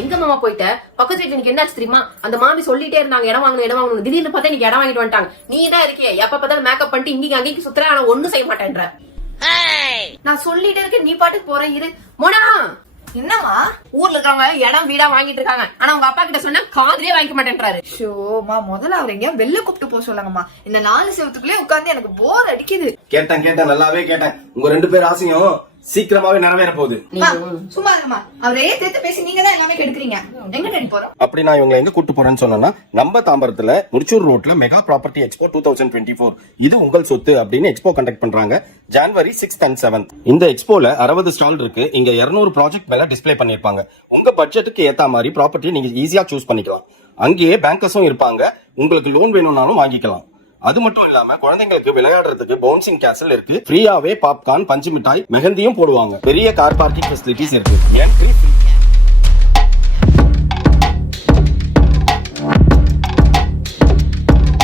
எங்க மாமா போயிட்ட? பக்கத்து வீட்டுல எனக்கு என்னாச்சு தெரியுமா? அந்த மாமி சொல்லிட்டே இருந்தாங்க இடம் வாங்கணும் திடீர்னு பார்த்தா நீங்க இடம் வாங்கிட்டு வந்துட்டாங்க. நீ தான் இருக்கிய எப்ப பார்த்தாலும் மேக்கப் பண்ணிட்டு இங்க அங்கேயும் சுத்துற, ஆனா ஒண்ணும் செய்ய மாட்டேன்ற. நான் சொல்லிட்டே இருக்கேன், நீ பாட்டுக்கு போற. இரு மோனா. என்னமா? ஊர்ல இருக்கவங்க இடம் வீடா வாங்கிட்டு இருக்காங்க, ஆனா உங்க அப்பா கிட்ட சொன்னா காதுலயே வாங்கிக்க மாட்டேன்றாரு. ஷோமா, முதல்ல அவர் எங்கேயா வெளில கூப்பிட்டு போக சொல்லுங்கம்மா. இந்த 4 செவத்துக்குள்ளே உட்கார்ந்து எனக்கு போர் அடிக்குது. கேட்டேன் நல்லாவே கேட்டேன். உங்க 2 பேர் ஆசையும் சீக்கிரமாவே நிறைவேற போகுது. சும்மா இருமா, அவரே தேத்து பேசி நீங்க தான் எல்லாமே கெடுக்குறீங்க. எங்க தேடி போறோம்? அப்படி நான் இவங்களை எங்க கூட்டு போறேன்னு சொன்னா, நம்ம தாம்பரத்துல முடிச்சூர் ரோட்ல மெகா ப்ராப்பர்ட்டி எக்ஸ்போ 2024 இது உங்கள் சொத்து அப்படின்னு எக்ஸ்போ கண்டக்ட் பண்றாங்க ஜனவரி 6th and 7th. இந்த எக்ஸ்போல 60 ஸ்டால் இருக்கு. இங்க 200 ப்ராஜெக்ட் மேல டிஸ்ப்ளே பண்ணிருப்பாங்க. உங்க பட்ஜெட்டுக்கு ஏத்த மாதிரி ப்ராப்பர்ட்டி நீங்க ஈஸியா சூஸ் பண்ணிக்கலாம். அங்கேயே பேங்கர்ஸும் இருப்பாங்க, உங்களுக்கு லோன் வேணும்னாலும் வாங்கிக்கலாம். அது மட்டும் இல்லாம குழந்தைங்களுக்கு விளையாடுறதுக்கு பவுன்சிங் கேசல் இருக்கு. ஃப்ரீயாவே பாப்கார்ன், பஞ்சு மிட்டாய், மெஹந்தியும் போடுவாங்க. பெரிய கார் பார்க்கிங் ஃபெசிலிட்டிஸ் இருக்கு. Entry free.